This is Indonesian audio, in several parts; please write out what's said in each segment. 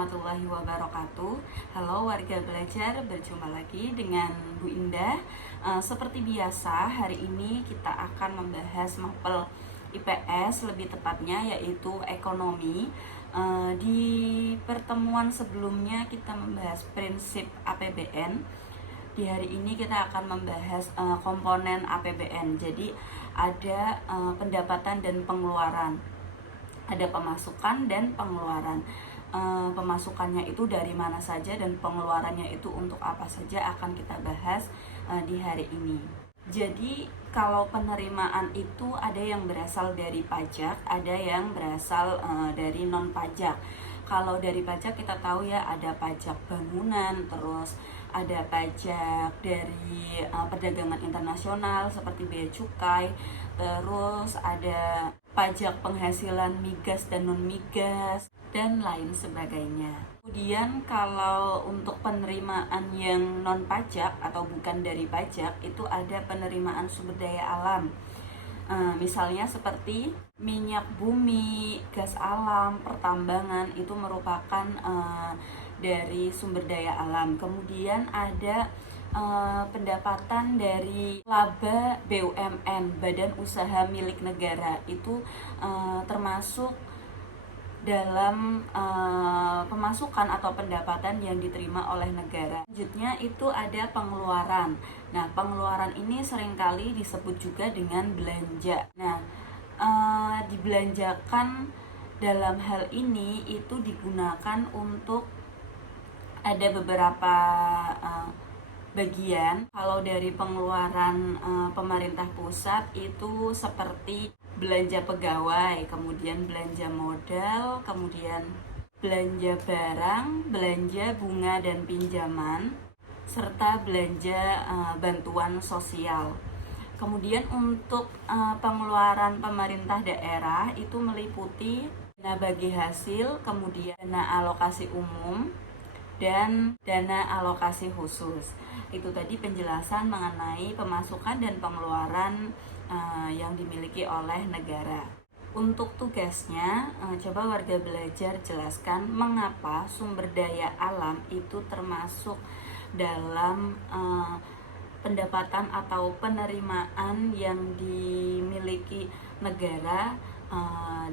warahmatullahi wabarakatuh. Halo warga belajar, berjumpa lagi dengan Bu Indah. Seperti biasa, hari ini kita akan membahas mapel IPS, lebih tepatnya yaitu ekonomi. Di pertemuan sebelumnya kita membahas prinsip APBN. Di hari ini kita akan membahas komponen APBN. Jadi ada pendapatan dan pengeluaran, ada pemasukan dan pengeluaran. Pemasukannya itu dari mana saja dan pengeluarannya itu untuk apa saja akan kita bahas di hari ini. Jadi kalau penerimaan itu ada yang berasal dari pajak, ada yang berasal dari non pajak. Kalau dari pajak kita tahu ya, ada pajak bangunan, terus ada pajak dari perdagangan internasional seperti bea cukai, terus ada pajak penghasilan migas dan non migas dan lain sebagainya. Kemudian kalau untuk penerimaan yang non pajak atau bukan dari pajak, itu ada penerimaan sumber daya alam. Misalnya seperti minyak bumi, gas alam, pertambangan, itu merupakan dari sumber daya alam. Kemudian ada pendapatan dari laba BUMN, badan usaha milik negara, itu termasuk dalam pemasukan atau pendapatan yang diterima oleh negara. Selanjutnya itu ada pengeluaran. Nah, pengeluaran ini seringkali disebut juga dengan belanja. Nah, dibelanjakan dalam hal ini itu digunakan untuk ada beberapa bagian. Kalau dari pengeluaran pemerintah pusat itu seperti belanja pegawai, kemudian belanja modal, kemudian belanja barang, belanja bunga dan pinjaman, serta belanja bantuan sosial. Kemudian untuk pengeluaran pemerintah daerah itu meliputi dana bagi hasil, kemudian dana alokasi umum, dan dana alokasi khusus. Itu tadi penjelasan mengenai pemasukan dan pengeluaran yang dimiliki oleh negara. Untuk tugasnya, coba warga belajar jelaskan mengapa sumber daya alam itu termasuk dalam pendapatan atau penerimaan yang dimiliki negara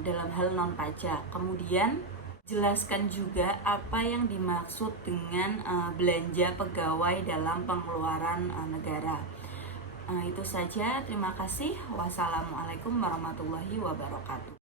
dalam hal non pajak. Kemudian jelaskan juga apa yang dimaksud dengan belanja pegawai dalam pengeluaran negara. Itu saja, terima kasih. Wassalamualaikum warahmatullahi wabarakatuh.